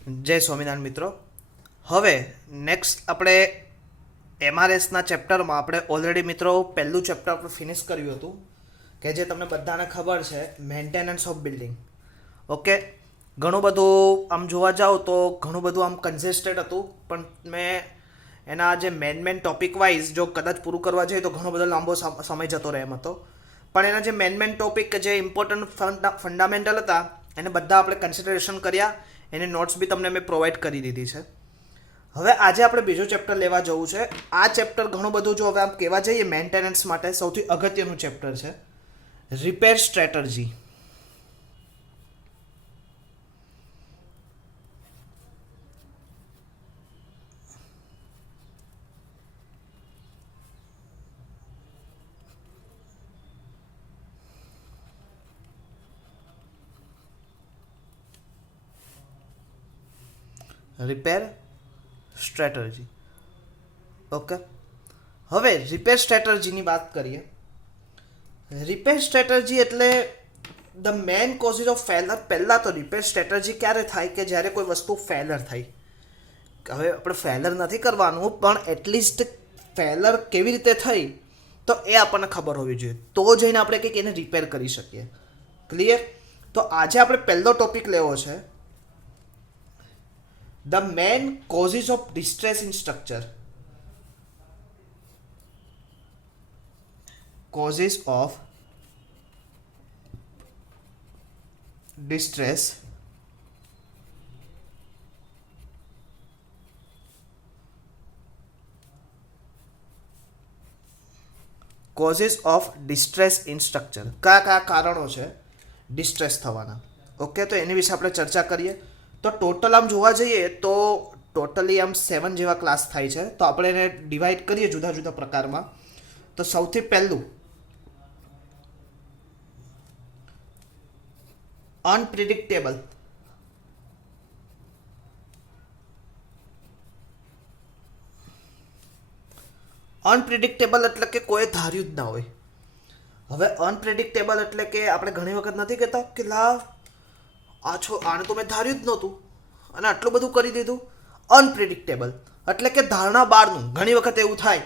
જય સ્વામિનારાયણ મિત્રો. હવે નેક્સ્ટ આપણે એમઆરએસના ચેપ્ટરમાં આપણે ઓલરેડી મિત્રો પહેલું ચેપ્ટર આપણે ફિનિશ કર્યું હતું કે જે તમને બધાને ખબર છે, મેન્ટેનન્સ ઓફ બિલ્ડિંગ. ઓકે, ઘણું બધું આમ જોવા જાઓ તો ઘણું બધું આમ કન્સિસ્ટેડ હતું, પણ મેં એના જે મેન ટોપિક વાઇઝ જો કદાચ પૂરું કરવા જઈએ તો ઘણો બધો લાંબો સમય જતો રહે એમ હતો. પણ એના જે મેન ટોપિક જે ઇમ્પોર્ટન્ટ ફંડામેન્ટલ હતા એને બધા આપણે કન્સિડરેશન કર્યા. એની નોટ્સ બી તમને મેં પ્રોવાઈડ કરી દીધી છે. હવે આજે આપણે બીજું ચેપ્ટર લેવા જવું છે. આ ચેપ્ટર ઘણું બધું જો હવે આમ કહેવા જઈએ મેન્ટેનન્સ માટે સૌથી અગત્યનું ચેપ્ટર છે, repair strategy. Repair strategy. Okay, હવે રિપેર સ્ટ્રેટર્જીની વાત કરીએ. રિપેર સ્ટ્રેટર્જી એટલે the main causes of failure. પહેલાં તો રિપેર સ્ટ્રેટર્જી ક્યારે થાય કે જ્યારે કોઈ વસ્તુ ફેલર થાય. હવે આપણે ફેલર નથી કરવાનું, પણ એટલીસ્ટ ફેલર કેવી રીતે થઈ તો એ આપણને ખબર હોવી જોઈએ, તો જઈને આપણે કંઈક એને રિપેર કરી શકીએ. ક્લિયર? તો આજે આપણે પહેલો ટોપિક લેવો છે, the main causes of distress in structure. Causes of distress causes of distress in structure. કયા કયા કારણો છે ડિસ્ટ્રેસ થવાના? ઓકે, તો એની વિશે આપણે ચર્ચા કરીએ. તો ટોટલ આમ જોવા જઈએ તો ટોટલી આમ 7 જેવા ક્લાસ થાય છે. તો આપણે એને ડિવાઈડ કરીએ જુદા જુદા પ્રકારમાં. તો સૌથી પહેલું અનપ્રિડિક્ટેબલ. અનપ્રિડિક્ટેબલ એટલે કે કોઈ ધાર્યું જ ના હોય. હવે અનપ્રિડિક્ટેબલ એટલે કે આપણે ઘણી વખત નથી કહેતા કે આને તો મેં ધાર્યું જ નહોતું અને આટલું બધું કરી દીધું. અનપ્રિડિક્ટેબલ એટલે કે ધારણા બહારનું. ઘણી વખત એવું થાય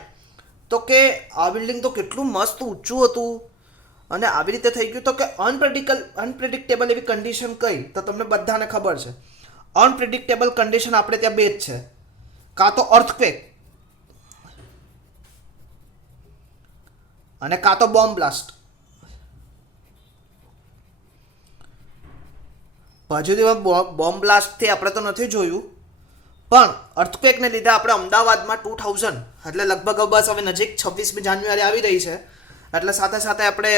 તો કે આ બિલ્ડિંગ તો કેટલું મસ્ત ઊંચું હતું અને આવી રીતે થઈ ગયું. તો કે અનપ્રિડિક્ટેબલ એવી કન્ડિશન કઈ, તો તમને બધાને ખબર છે. અનપ્રિડિક્ટેબલ કન્ડિશન આપણે ત્યાં બે જ છે, કાં તો અર્થક્વેક અને કાં તો બોમ્બ બ્લાસ્ટ. હજુ બોમ્બ બ્લાસ્ટથી આપણે તો નથી જોયું, પણ અર્થક્વેકને લીધે આપણે અમદાવાદમાં 2000 એટલે લગભગ બસ હવે નજીક 26મી જાન્યુઆરી આવી રહી છે, એટલે સાથે સાથે આપણે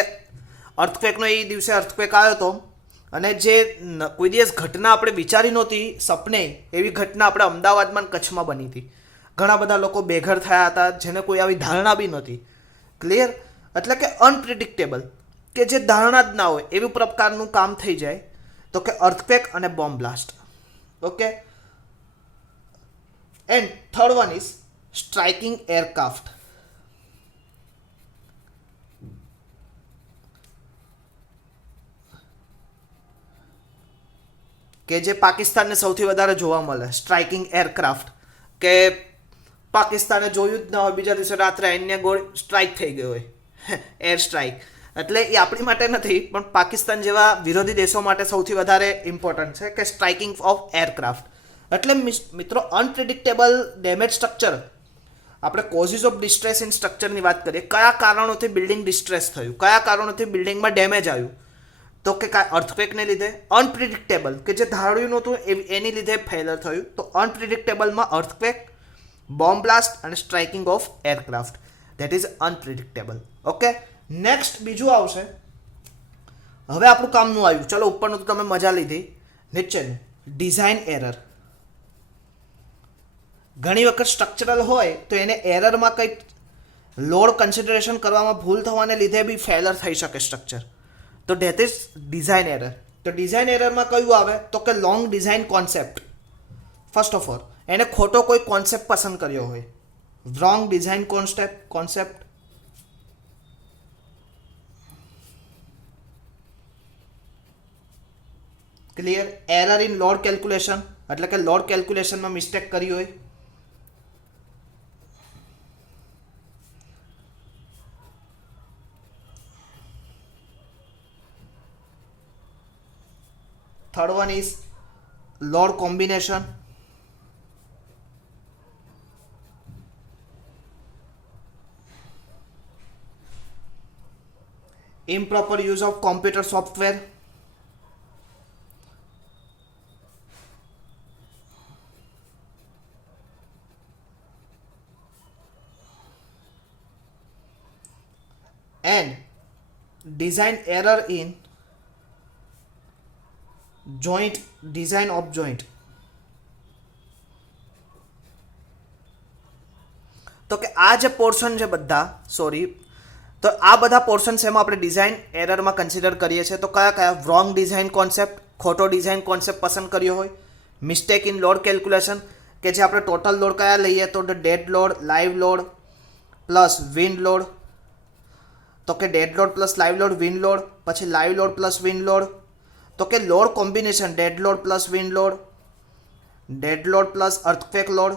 અર્થક્વેકનો એ દિવસે અર્થક્વેક આવ્યો હતો. અને જે કોઈ દિવસ ઘટના આપણે વિચારી નહોતી સપને, એવી ઘટના આપણે અમદાવાદમાં કચ્છમાં બની હતી. ઘણા બધા લોકો બેઘર થયા હતા જેને કોઈ આવી ધારણા બી નહોતી. ક્લિયર? એટલે કે અનપ્રિડિક્ટેબલ કે જે ધારણા જ ના હોય એવું પ્રકારનું કામ થઈ જાય, તો કે અર્થક્વેક અને bomb blast. Okay, and third one is striking aircraft. કે જે પાકિસ્તાનને સૌથી વધારે જોવા મળે. સ્ટ્રાઇકિંગ એરક્રાફ્ટ કે પાકિસ્તાને જોયું જ ના હોય, બીજા દિવસે રાત્રે અન્ય ગોળ સ્ટ્રાઇક થઈ ગયો હોય, એર સ્ટ્રાઇક. એટલે એ આપણી માટે નથી, પણ પાકિસ્તાન જેવા વિરોધી દેશો માટે સૌથી વધારે ઇમ્પોર્ટન્ટ છે કે સ્ટ્રાઇકિંગ ઓફ એરક્રાફ્ટ. એટલે મિત્રો અનપ્રિડિક્ટેબલ ડેમેજ સ્ટ્રક્ચર. આપણે કોઝિસ ઓફ ડિસ્ટ્રેસ ઇન સ્ટ્રક્ચરની વાત કરીએ. કયા કારણોથી બિલ્ડિંગ ડિસ્ટ્રેસ થયું, કયા કારણોથી બિલ્ડિંગમાં ડેમેજ આવ્યું, તો કે અર્થક્વેકને લીધે. અનપ્રિડિક્ટેબલ કે જે ધાર્યું નહોતું એની લીધે ફેલર થયું. તો અનપ્રિડિક્ટેબલમાં અર્થક્વેક, બોમ્બ બ્લાસ્ટ અને striking of aircraft, that is unpredictable. Okay, next બીજું આવશે. હવે આપણું કામનું આવ્યું. ચલો, ઉપરનું તો તમે મજા લીધી, નીચેનું ડિઝાઇન એરર. ઘણી વખત સ્ટ્રક્ચરલ હોય તો એને એરરમાં કંઈક લોડ કન્સિડરેશન કરવામાં ભૂલ થવાને લીધે બી ફેલર થઈ શકે સ્ટ્રક્ચર. તો ડેટ ઇઝ ડિઝાઇન એરર. તો ડિઝાઇન એરરમાં કયું આવે, તો કે long design concept. First of all એને ખોટો કોઈ કોન્સેપ્ટ પસંદ કર્યો હોય, wrong design concept. Clear? Error in load calculation. એટલે કે લોડ કેલ્ક્યુલેશનમાં મિસ્ટેક કરી હોય. Third one is load combination. improper use of computer software. And design error in joint design of joint. તો કે આ જે પોર્શન છે બધા તો આ બધા પોર્શન્સ એમાં આપણે ડિઝાઇન એરરમાં કન્સિડર કરીએ છીએ. તો કયા કયા? રોંગ ડિઝાઇન કોન્સેપ્ટ, ખોટો ડિઝાઇન કોન્સેપ્ટ પસંદ કર્યો હોય. મિસ્ટેક ઇન લોડ કેલ્ક્યુલેશન, કે જે આપણે ટોટલ લોડ કયા લઈએ તો dead load, live load plus wind load. તો કે dead load plus live load, wind load, પછી live load plus wind load. તો કે load combination dead load plus wind load, dead load plus earthquake load.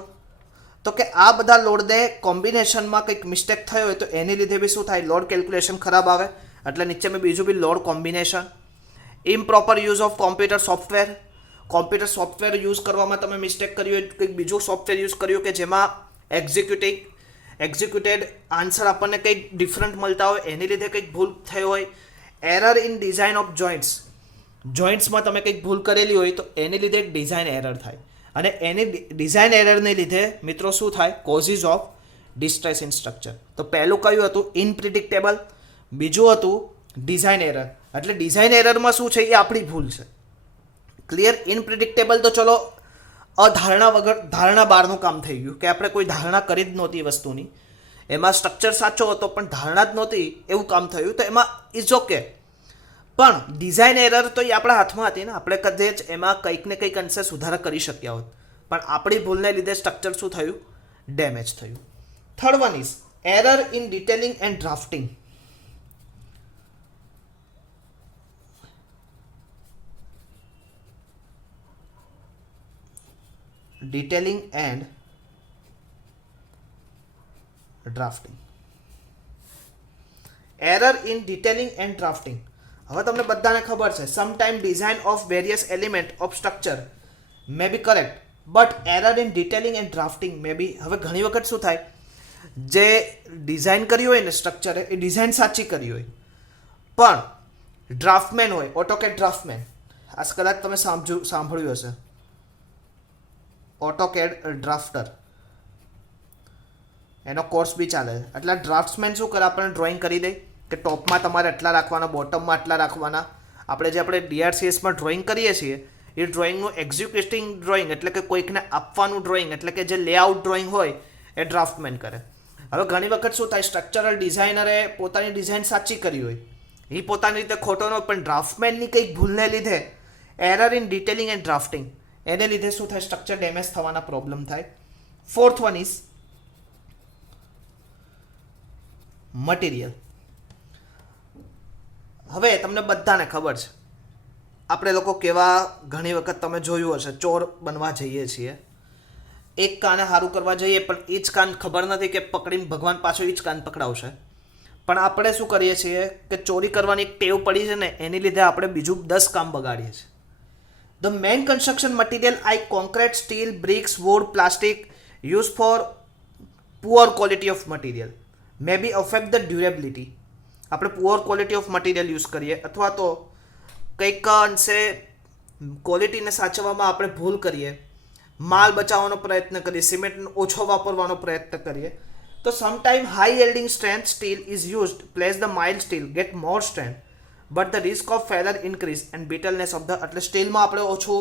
તો કે આ બધા લોડને કોમ્બિનેશનમાં કંઈક મિસ્ટેક થયો હોય તો એની લીધે બી શું થાય? લોડ કેલ્ક્યુલેશન ખરાબ આવે. એટલે નીચે મેં બીજું બી load combination. Improper use of computer software, computer software use કરવામાં તમે મિસ્ટેક કરી હોય, કંઈક બીજું સોફ્ટવેર યુઝ કર્યું કે જેમાં એક્ઝિક્યુટેડ આન્સર આપણને કંઈક ડિફરન્ટ મળતા હોય, એની લીધે કંઈક ભૂલ થઈ હોય. Error in design of joints, જોઇન્ટ્સમાં તમે કંઈક ભૂલ કરેલી હોય તો એની લીધે એક ડિઝાઇન એરર થાય. અને એની ડિઝાઇન એરરને લીધે મિત્રો શું થાય? Causes of distress in structure. તો પહેલું કયું હતું? ઇનપ્રિડિક્ટેબલ. બીજું હતું ડિઝાઇન એરર. એટલે ડિઝાઇન એરરમાં શું છે? એ આપણી ભૂલ છે. ક્લિયર? ઇનપ્રિડિક્ટેબલ તો ચલો અધારણા વગર, ધારણા બહારનું કામ થઈ ગયું, કે આપણે કોઈ ધારણા કરી જ નહોતી વસ્તુની, એમાં સ્ટ્રક્ચર સાચો હતો પણ ધારણા જ નહોતી, એવું કામ થયું, તો એમાં ઇઝ ઓકે. પણ ડિઝાઇન એરર તો એ આપણા હાથમાં હતી ને, આપણે કદાચ એમાં કંઈક ને કંઈક અંશે સુધારા કરી શક્યા હોત, પણ આપણી ભૂલને લીધે સ્ટ્રક્ચર શું થયું? ડેમેજ થયું. Third one is error in detailing and drafting. Detailing and drafting. Error in detailing and drafting. હવે તમને બધાને ખબર છે, sometime design of various element of structure may be correct, but error in detailing and drafting may be. હવે ઘણી વખત શું થાય? જે ડિઝાઇન કરી હોય ને સ્ટ્રક્ચરે, એ ડિઝાઇન સાચી કરી હોય, પણ ડ્રાફ્ટમેન હોય, ઓટોકેડ ડ્રાફ્ટમેન, આ કદાચ તમે સાંભળ્યું હશે, ઓટોકેડ ડ્રાફ્ટર, એનો કોર્સ બી ચાલે. એટલે ડ્રાફ્ટ્સમેન શું કરે? આપણને ડ્રોઈંગ કરી દે કે ટોપમાં તમારે આટલા રાખવાના, બોટમમાં આટલા રાખવાના. આપણે DRCSમાં ડ્રોઈંગ કરીએ છીએ, એ ડ્રોઈંગનું એક્ઝિક્યુટિંગ ડ્રોઈંગ, એટલે કે કોઈકને આપવાનું ડ્રોઈંગ, એટલે કે જે લેઆઉટ ડ્રોઈંગ હોય એ ડ્રાફ્ટમેન કરે. હવે ઘણી વખત શું થાય? સ્ટ્રક્ચરલ ડિઝાઇનરે પોતાની ડિઝાઇન સાચી કરી હોય, એ પોતાની રીતે ખોટો ન, પણ ડ્રાફ્ટમેનની કંઈક ભૂલને લીધે error in detailing and drafting, એને લીધે શું થાય? સ્ટ્રક્ચર ડેમેજ થવાના પ્રોબ્લેમ થાય. Fourth one is material. હવે તમને બધાને ખબર છે, આપણે લોકો કેવા ઘણી વખત તમે જોયું હશે, ચોર બનવા જઈએ છીએ, એક કાને સારું કરવા જઈએ પણ એ જ કાન ખબર નથી કે પકડીને ભગવાન પાછો એ જ કાન પકડાવશે. પણ આપણે શું કરીએ છીએ કે ચોરી કરવાની એક ટેવ પડી છે ને, એની લીધે આપણે બીજું 10 કામ બગાડીએ છીએ. The main construction material I concrete, steel, bricks, wood, plastic use for poor quality of material may be affect the durability. આપણે poor quality of material use કરીએ, અથવા તો કંઈક અંશે ક્વોલિટીને સાચવવામાં આપણે ભૂલ કરીએ, માલ બચાવવાનો પ્રયત્ન કરીએ, સિમેન્ટ ઓછો વાપરવાનો પ્રયત્ન કરીએ, તો sometime high yielding strength steel is used, place the mild steel get more strength, but the risk of failure increase and brittleness of the. એટલે સ્ટીલમાં આપણે ઓછું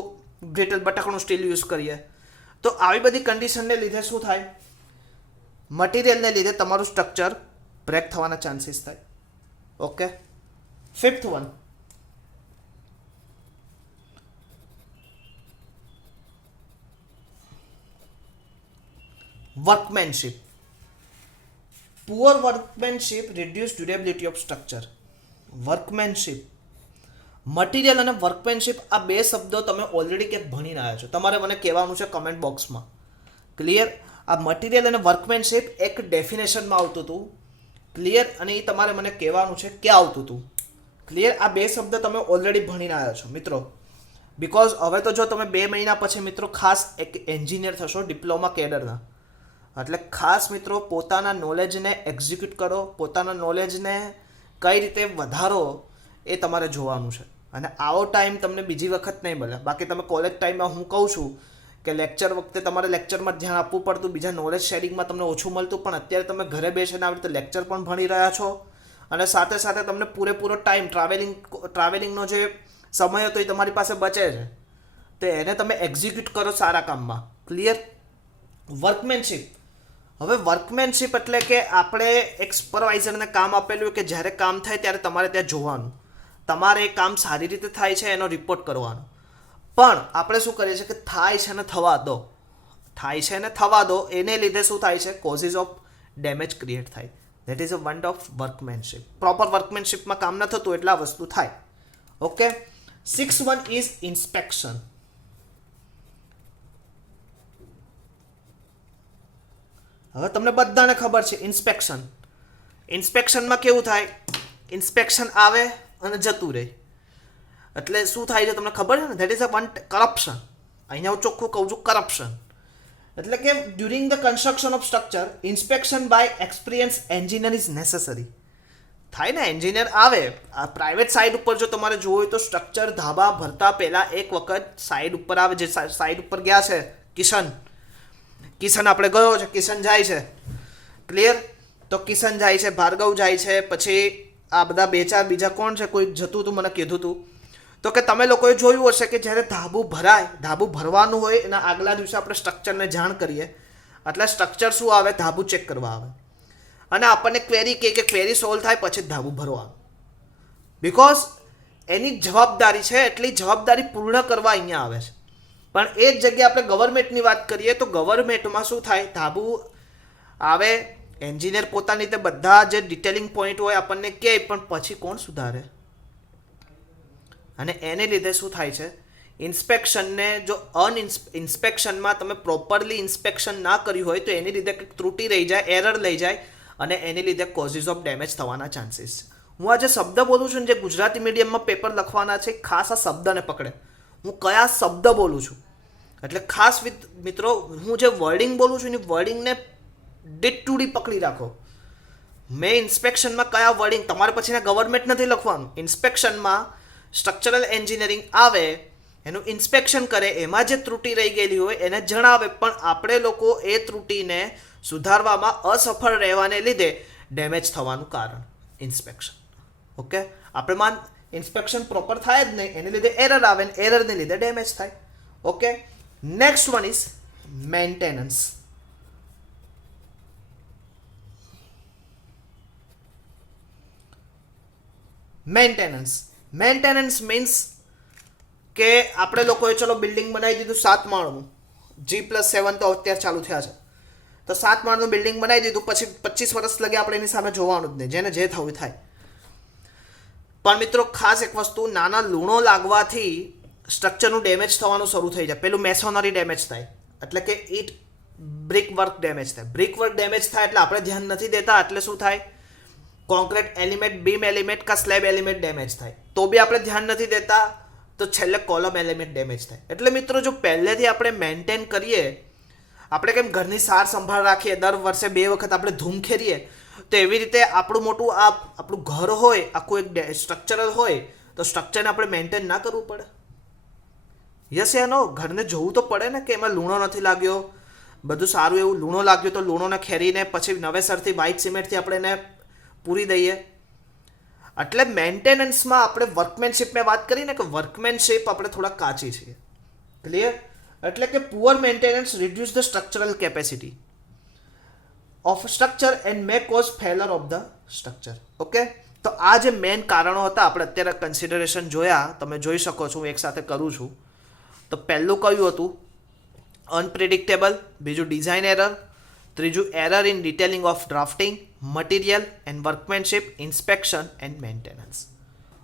બટકનું સ્ટીલ યુઝ કરીએ, તો આવી બધી કન્ડિશનને લીધે શું થાય? મટીરિયલને લીધે તમારું સ્ટ્રક્ચર બ્રેક થવાના ચાન્સીસ થાય. Okay. Fifth one, workmanship. Poor workmanship reduce durability of structure. Workmanship, material અને વર્કમેનશિપ આ બે શબ્દો તમે ઓલરેડી ક્યાંક ભણીને આવ્યા છો. તમારે મને કહેવાનું છે કમેન્ટ બોક્સમાં. ક્લિયર? આ મટીરિયલ અને વર્કમેનશિપ એક ડેફિનેશનમાં આવતું હતું. ક્લિયર? અને એ તમારે મને કહેવાનું છે ક્યાં આવતું હતું. ક્લિયર? આ બે શબ્દ તમે ઓલરેડી ભણીને આવ્યા છો મિત્રો. બિકોઝ હવે તો જો તમે 2 મહિના પછી મિત્રો ખાસ એક એન્જિનિયર થશો ડિપ્લોમા કેડરના, એટલે ખાસ મિત્રો પોતાના નોલેજને એક્ઝિક્યુટ કરો, પોતાના નોલેજને કઈ રીતે વધારો એ તમારે જોવાનું છે. અને આવો ટાઈમ તમને બીજી વખત નહીં મળે. બાકી તમે કોલેજ ટાઈમમાં હું કહું છું કે લેક્ચર વખતે તમારે લેક્ચરમાં ધ્યાન આપવું પડતું, બીજા નોલેજ શેરિંગમાં તમને ઓછું મળતું, પણ અત્યારે તમે ઘરે બેસીને આવી રીતે લેક્ચર પણ ભણી રહ્યા છો અને સાથે સાથે તમને પૂરેપૂરો ટાઈમ ટ્રાવેલિંગનો જે સમય હતો એ તમારી પાસે બચે છે, તો એને તમે એક્ઝિક્યુટ કરો સારા કામમાં. ક્લિયર? વર્કમેનશિપ. હવે વર્કમેનશિપ એટલે કે આપણે એક સુપરવાઇઝરને કામ આપેલું કે જ્યારે કામ થાય ત્યારે તમારે ત્યાં જોવાનું, તમારે એ કામ સારી રીતે થાય છે એનો રિપોર્ટ કરવાનો. પણ આપણે શું કરીએ છીએ કે થાય છે ને થવા દો, થાય છે ને થવા દો, એને લીધે શું થાય છે? કોઝિસ ઓફ ડેમેજ ક્રિએટ થાય. That is a want of workmanship. Proper વર્કમેનશિપમાં કામ ન થતું એટલે આ વસ્તુ થાય. ઓકે. 6 is inspection. હવે તમને બધાને ખબર છે ઇન્સ્પેક્શન. ઇન્સ્પેક્શનમાં કેવું થાય? ઇન્સ્પેક્શન આવે અને જતું રહે. એટલે શું થાય છે તમને ખબર છે ને? That is a one corruption. અહીંયા હું ચોખ્ખું કહું છું, કરપ્શન. એટલે કે during the construction of structure inspection by experience engineer is necessary. થાય ને, એન્જિનિયર આવે. આ પ્રાઇવેટ સાઇડ ઉપર જો તમારે જોવું હોય તો સ્ટ્રક્ચર ધાબા ભરતા પહેલાં એક વખત સાઇડ ઉપર આવે. જે સાઇડ ઉપર ગયા છે કિશન આપણે ગયો છે, કિશન જાય છે. ક્લિયર? તો કિશન જાય છે, ભાર્ગવ જાય છે, પછી આ બધા 2-4 બીજા કોણ છે, કોઈ જતું હતું મને કીધું હતું. તો કે તમે લોકોએ જોયું હશે કે જ્યારે ધાબુ ભરવાનું હોય એના આગલા દિવસે આપણે સ્ટ્રક્ચરને જાણ કરીએ એટલે સ્ટ્રક્ચર શું આવે? ધાબુ ચેક કરવા આવે અને આપણને ક્વેરી કે ક્વેરી સોલ્વ થાય પછી જ ધાબુ ભરવાનું. બિકોઝ એની જવાબદારી છે, એટલી જવાબદારી પૂર્ણ કરવા અહીંયા આવે છે. પણ એ જ જગ્યાએ આપણે ગવર્મેન્ટની વાત કરીએ તો ગવર્મેન્ટમાં શું થાય? ધાબુ આવે, એન્જિનિયર પોતાની રીતે બધા જે ડિટેલિંગ પોઈન્ટ હોય આપણને કહે, પણ પછી કોણ સુધારે? અને એને લીધે શું થાય છે? ઇન્સ્પેક્શનને જો ઇન્સ્પેક્શનમાં તમે પ્રોપરલી ઇન્સ્પેક્શન ના કર્યું હોય તો એની લીધે કંઈક ત્રુટી રહી જાય, એરર લઈ જાય અને એની લીધે કોઝિસ ઓફ ડેમેજ થવાના ચાન્સીસ છે. હું આ જે શબ્દ બોલું છું ને, જે ગુજરાતી મીડિયમમાં પેપર લખવાના છે, ખાસ આ શબ્દને પકડે. હું કયા શબ્દ બોલું છું એટલે ખાસ મિત્રો હું જે વર્ડિંગ બોલું છું એની વર્ડિંગને ડીટ ટુ ડી પકડી રાખો. મેં ઇન્સ્પેક્શનમાં કયા વર્ડિંગ, તમારે પછીના ગવર્મેન્ટ નથી લખવાનું. ઇન્સ્પેક્શનમાં સ્ટ્રક્ચરલ એન્જિનિયરિંગ આવે, એનું ઇન્સ્પેક્શન કરે, એમાં જે ત્રુટી રહી ગયેલી હોય એને જણાવે, પણ આપણે લોકો એ ત્રુટીને સુધારવામાં અસફળ રહેવાને લીધે ડેમેજ થવાનું કારણ ઇન્સ્પેક્શન. ઓકે. આપણે ઇન્સ્પેક્શન પ્રોપર થાય જ નહીં, એને લીધે એરર આવે ને એરરને લીધે ડેમેજ થાય. Okay. Next one is maintenance. Maintenance means કે આપણે લોકોએ ચલો બિલ્ડિંગ બનાવી દીધું 7 માળનું, G+7 તો અત્યારે ચાલુ થયા છે, તો 7 માળનું બિલ્ડિંગ બનાવી દીધું, પછી 25 વર્ષ લગે આપણે એની સામે જોવાનું જ નહીં, જેને જે થવું થાય. પણ મિત્રો ખાસ એક વસ્તુ, નાના લૂણો લાગવાથી સ્ટ્રક્ચરનું ડેમેજ થવાનું શરૂ થઈ જાય. પેલું મેસોનરી ડેમેજ થાય, એટલે કે ઈટ બ્રિક વર્ક ડેમેજ થાય. બ્રિક વર્ક ડેમેજ થાય એટલે આપણે ધ્યાન નથી દેતા, એટલે શું થાય? કોન્ક્રીટ એલિમેન્ટ, બીમ એલિમેન્ટ કા સ્લેબ એલિમેન્ટ ડેમેજ થાય, તો બી આપણે ધ્યાન નથી દેતા, તો છેલ્લે કોલમ એલિમેન્ટ ડેમેજ થાય. એટલે મિત્રો જો પહેલેથી આપણે મેન્ટેન કરીએ, આપણે કેમ ઘરની સાર સંભાળ રાખીએ, દર વર્ષે 2 વખત આપણે ધૂમ ખેરીએ, તો એવી રીતે આપણું મોટું આપણું ઘર હોય, આખું એક સ્ટ્રક્ચરલ હોય, તો સ્ટ્રક્ચરને આપણે મેન્ટેન ના કરવું પડે? યસ યા નો? ઘરને જોવું તો પડે ને કે એમાં લૂણો નથી લાગ્યો, બધું સારું એવું. લૂણો લાગ્યો તો લૂણોને ખેરીને પછી નવેસરથી વ્હાઇટ સિમેન્ટથી આપણે એને પૂરી દઈએ. એટલે મેન્ટેનન્સમાં આપણે વર્કમેનશિપની વાત કરીને કે વર્કમેનશિપ આપણે થોડા કાચી છીએ. ક્લિયર? એટલે કે poor maintenance reduce the structural capacity of structure and May cause failure of the structure. Okay. તો આ જે મેઇન કારણો હતા આપણે અત્યારે કન્સિડરેશન જોયા, તમે જોઈ શકો છો, હું એકસાથે કરું છું. તો પહેલું કયું હતું? અનપ્રિડિક્ટેબલ. બીજું ડિઝાઇન એરર. ત્રીજું error in detailing of drafting, material and workmanship, inspection and maintenance.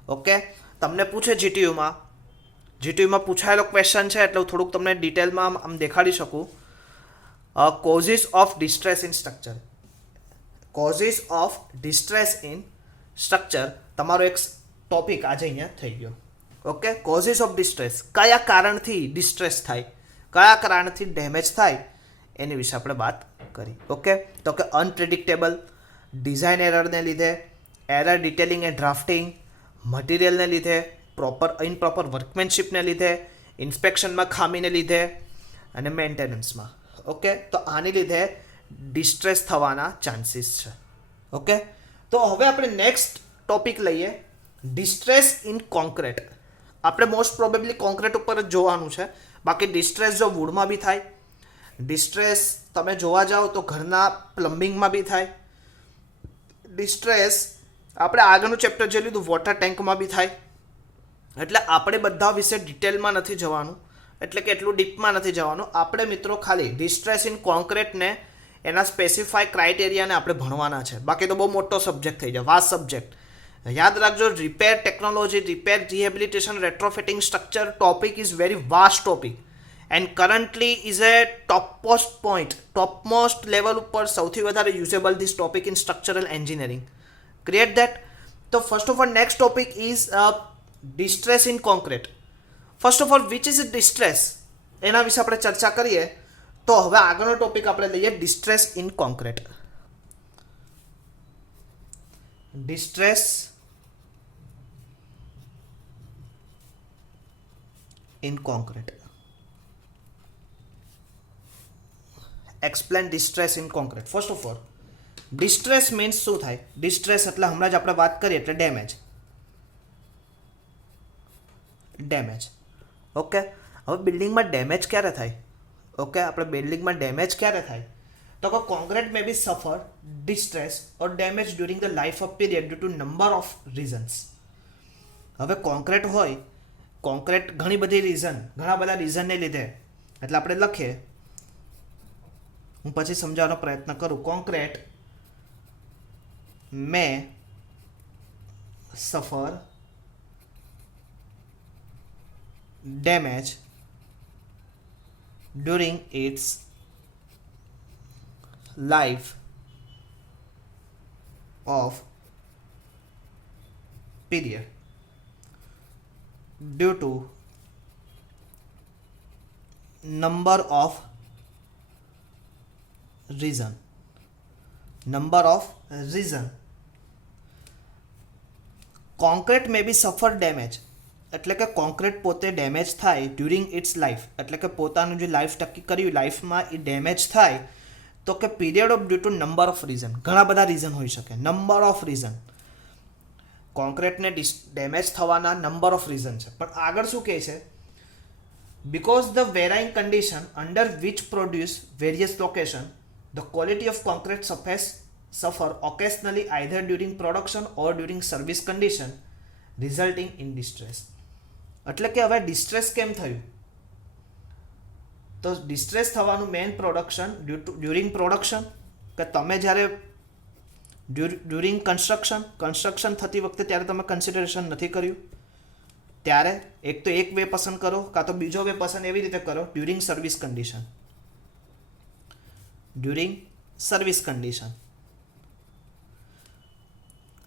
Okay. તમને પૂછે જીટીયુમાં પૂછાયેલો ક્વેશ્ચન છે એટલે હું થોડુંક તમને ડિટેલમાં આમ દેખાડી શકું. Causes of distress in structure. Causes of distress in structure તમારો એક ટોપિક આજે અહીંયા થઈ ગયો. ઓકે, કોઝિસ ઓફ ડિસ્ટ્રેસ, કયા કારણથી ડિસ્ટ્રેસ થાય, કયા કારણથી ડેમેજ થાય એની વિશે આપણે વાત કરી. ઓકે, તો કે અનપ્રિડિક્ટેબલ, ડિઝાઇન એરરને લીધે, એરર ડિટેલિંગ એન્ડ ડ્રાફ્ટિંગ, મટીરિયલને લીધે, ઇનપ્રોપર વર્કમેનશીપને લીધે, ઇન્સ્પેક્શનમાં ખામીને લીધે અને મેન્ટેનન્સમાં. ઓકે, તો આની લીધે ડિસ્ટ્રેસ થવાના ચાન્સીસ છે. ઓકે, તો હવે આપણે નેક્સ્ટ ટોપિક લઈએ, ડિસ્ટ્રેસ ઇન કોન્ક્રીટ. આપણે મોસ્ટ પ્રોબેબલી કોન્ક્રીટ ઉપર જ જોવાનું છે. બાકી ડિસ્ટ્રેસ જો વુડમાં બી થાય, ડિસ્ટ્રેસ તમે જોવા જાઓ તો ઘરના પ્લમ્બિંગમાં બી થાય, ડિસ્ટ્રેસ આપણે આગળનું ચેપ્ટર જે લીધું વોટર ટેન્કમાં બી થાય. એટલે આપણે બધા વિશે ડિટેલમાં નથી જવાનું, એટલે કે એટલું ડીપમાં નથી જવાનું. આપણે મિત્રો ખાલી ડિસ્ટ્રેસ ઇન કોન્ક્રીટને એના સ્પેસિફાઈ ક્રાઇટેરિયાને આપણે ભણવાના છે. બાકી તો બહુ મોટો સબ્જેક્ટ થઈ જાય, વાસ્ટ સબ્જેક્ટ. યાદ રાખજો, repair technology, repair rehabilitation, retrofitting structure topic is very vast topic and currently is a topmost level ઉપર સૌથી વધારે usable this topic in structural engineering. Create that. તો first of all next topic is distress in concrete. First of all which is distress, એના વિશે આપણે ચર્ચા કરીએ. તો હવે આગળનો ટોપિક આપણે લઈએ distress in concrete. Distress in concrete. Explain distress in concrete. First of all distress means શું થાય? ડિસ્ટ્રેસ એટલે હમણાં જ આપણે વાત કરીએ એટલે ડેમેજ. ઓકે, હવે બિલ્ડિંગમાં ડેમેજ ક્યારે થાય? ઓકે, આપણે બિલ્ડિંગમાં ડેમેજ ક્યારે થાય? તો કે concrete may be suffer distress or damage during the life of period due to number of reasons. હવે કોન્ક્રીટ હોય, કોન્ક્રીટ ઘણા બધા રીઝનને લીધે, એટલે આપણે લખીએ, હું પછી સમજાવવાનો પ્રયત્ન કરું. કોન્ક્રીટ મે સફર damage during its life of period due to number of reason. Concrete may be suffer damage, એટલે કે કોન્ક્રીટ પોતે ડેમેજ થાય ડ્યુરિંગ ઇટ્સ લાઈફ, એટલે કે પોતાનું જે લાઈફ ટકી કર્યું લાઈફમાં એ ડેમેજ થાય. તો કે period of due to number of reason, ઘણા બધા રીઝન હોઈ શકે. નંબર ઓફ રીઝન, કોન્ક્રીટને ડેમેજ થવાના નંબર ઓફ રીઝન છે. પણ આગળ શું કહે છે? Because the varying condition under which produce various location the quality of concrete suffer occasionally either during production or during service condition resulting in distress. એટલે કે હવે ડિસ્ટ્રેસ કેમ થયું? તો ડિસ્ટ્રેસ થવાનું મેઇન ડ્યુરિંગ પ્રોડક્શન, કે તમે જ્યારે ડ્યુરિંગ કન્સ્ટ્રક્શન થતી વખતે ત્યારે તમે કન્સિડરેશન નથી કર્યું, ત્યારે એક તો એક વે પસંદ કરો, કાં તો બીજો વે પસંદ એવી રીતે કરો ડ્યુરિંગ સર્વિસ કન્ડિશન.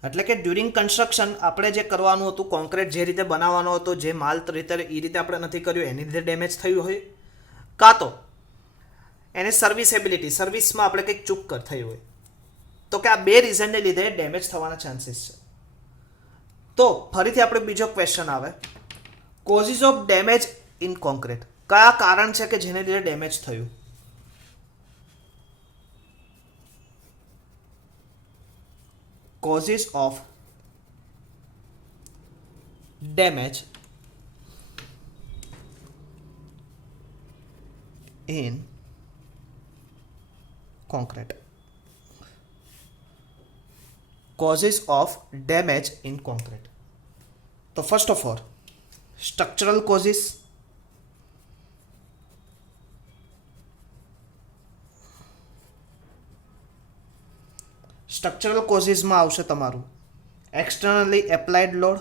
એટલે કે ડ્યુરિંગ કન્સ્ટ્રક્શન આપણે જે કરવાનું હતું, કોન્ક્રીટ જે રીતે બનાવવાનો હતો, જે માલ રીતે એ રીતે આપણે નથી કર્યું, એની રીતે ડેમેજ થયું હોય, કાં તો એને સર્વિસમાં આપણે કંઈક ચૂક થઈ હોય. તો કે આ બે રીઝનને લીધે ડેમેજ થવાના ચાન્સીસ છે. તો ફરીથી આપણે બીજો ક્વેશ્ચન આવે, causes of damage in concrete. કયા કારણ છે કે જેને લીધે ડેમેજ થયું? causes of damage in concrete. Causes of damage in concrete. So first of all, structural causes. Structural કોઝિસમાં આવશે તમારું એક્સટર્નલી એપ્લાઇડ લોડ,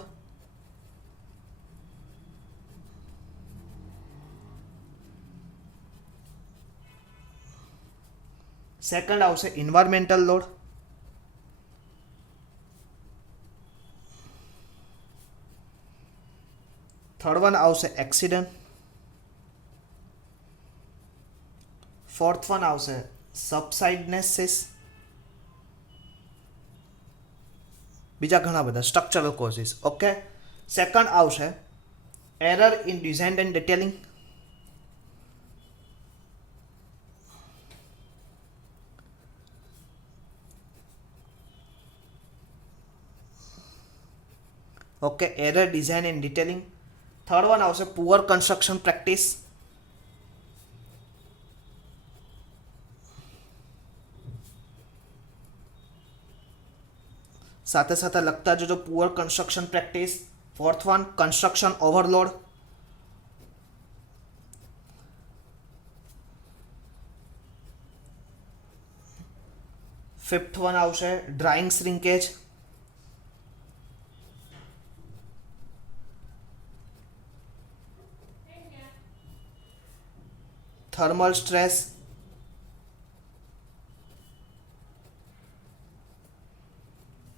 સેકન્ડ આવશે એન્વાયરમેન્ટલ લોડ, થર્ડ વન આવશે એક્સિડન્ટ, ફોર્થ વન આવશે સબસાઇડનેસીસ, બીજા ઘણા બધા સ્ટ્રક્ચરલ કોઝિસ. ઓકે, સેકન્ડ આવશે error in design and detailing, okay, error design and detailing. Third one આવશે પુઅર કન્સ્ટ્રક્શન પ્રેક્ટિસ, સાથે સાથે લખતા જજો poor construction practice. Fourth one construction overload, fifth one આવશે drying shrinkage, thermal stress,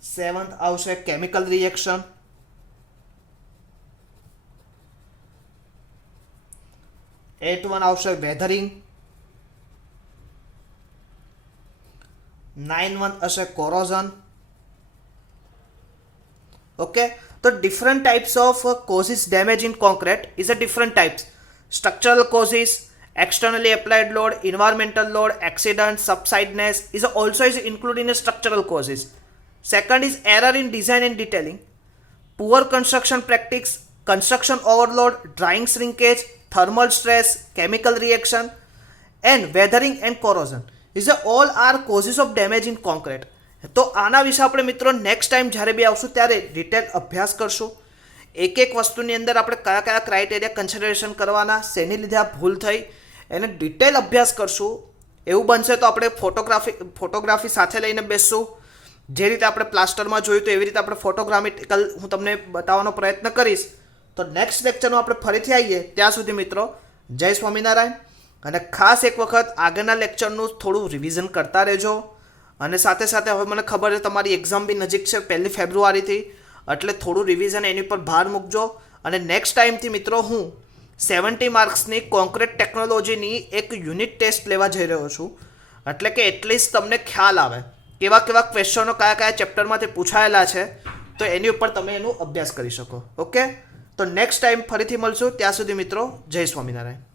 seventh આવશે chemical reaction, at one આવશે weathering, 9 one હશે corrosion. Okay, તો different types of causes damage in concrete is a different types. Structural causes, externally applied load, environmental load, accident, subsideness is also included in a structural causes. Second is error in design and detailing, poor construction practice, construction overload, drying shrinkage, thermal stress, chemical reaction, and weathering and corrosion. These are all are causes of damage in concrete. તો આના વિશે આપણે મિત્રો next time જ્યારે બી આવશું ત્યારે detail અભ્યાસ કરશું. એક એક વસ્તુની અંદર આપણે કયા કયા ક્રાઇટેરિયા કન્સિડરેશન કરવાના, શેની લીધે આ ભૂલ થઈ, એને ડિટેલ અભ્યાસ કરશું. એવું બનશે તો આપણે ફોટોગ્રાફી સાથે લઈને બેસશું. જે રીતે આપણે પ્લાસ્ટરમાં જોયું તો એવી રીતે આપણે ફોટોગ્રામેટિકલ હું તમને બતાવવાનો પ્રયત્ન કરીશ. તો નેક્સ્ટ લેક્ચરમાં આપણે ફરીથી આવીએ. ત્યાં સુધી મિત્રો જય સ્વામિનારાયણ. અને ખાસ એક વખત આગળના લેક્ચરનું થોડું રિવિઝન કરતા રહેજો. અને સાથે સાથે હવે મને ખબર છે તમારી એક્ઝામ બી નજીક છે 1 ફેબ્રુઆરીથી, એટલે થોડું રિવિઝન એની પર ભાર મૂકજો. અને નેક્સ્ટ ટાઈમથી મિત્રો હું 70 માર્ક્સની કોન્ક્રીટ ટેકનોલોજીની એક યુનિટ ટેસ્ટ લેવા જઈ રહ્યો છું. એટલે કે એટલીસ્ટ તમને ખ્યાલ આવે કેવા કેવા ક્વેશ્ચનો કયા કયા ચેપ્ટરમાંથી પૂછાયેલા છે, તો એની ઉપર તમે એનો અભ્યાસ કરી શકો. ઓકે, તો નેક્સ્ટ ટાઈમ ફરીથી મળશું. ત્યાં સુધી મિત્રો જય સ્વામિનારાયણ.